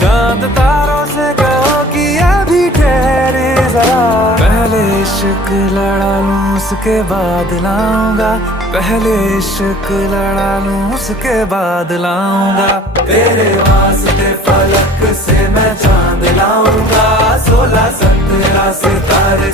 चांद तारों से कहो कि अभी ठहरे जरा। पहले इश्क लड़ा लूं उसके बाद लाऊंगा, पहले इश्क लड़ा लूं उसके बाद लाऊंगा। तेरे वास्ते फलक से मैं चांद लाऊंगा, 16 17 सितारे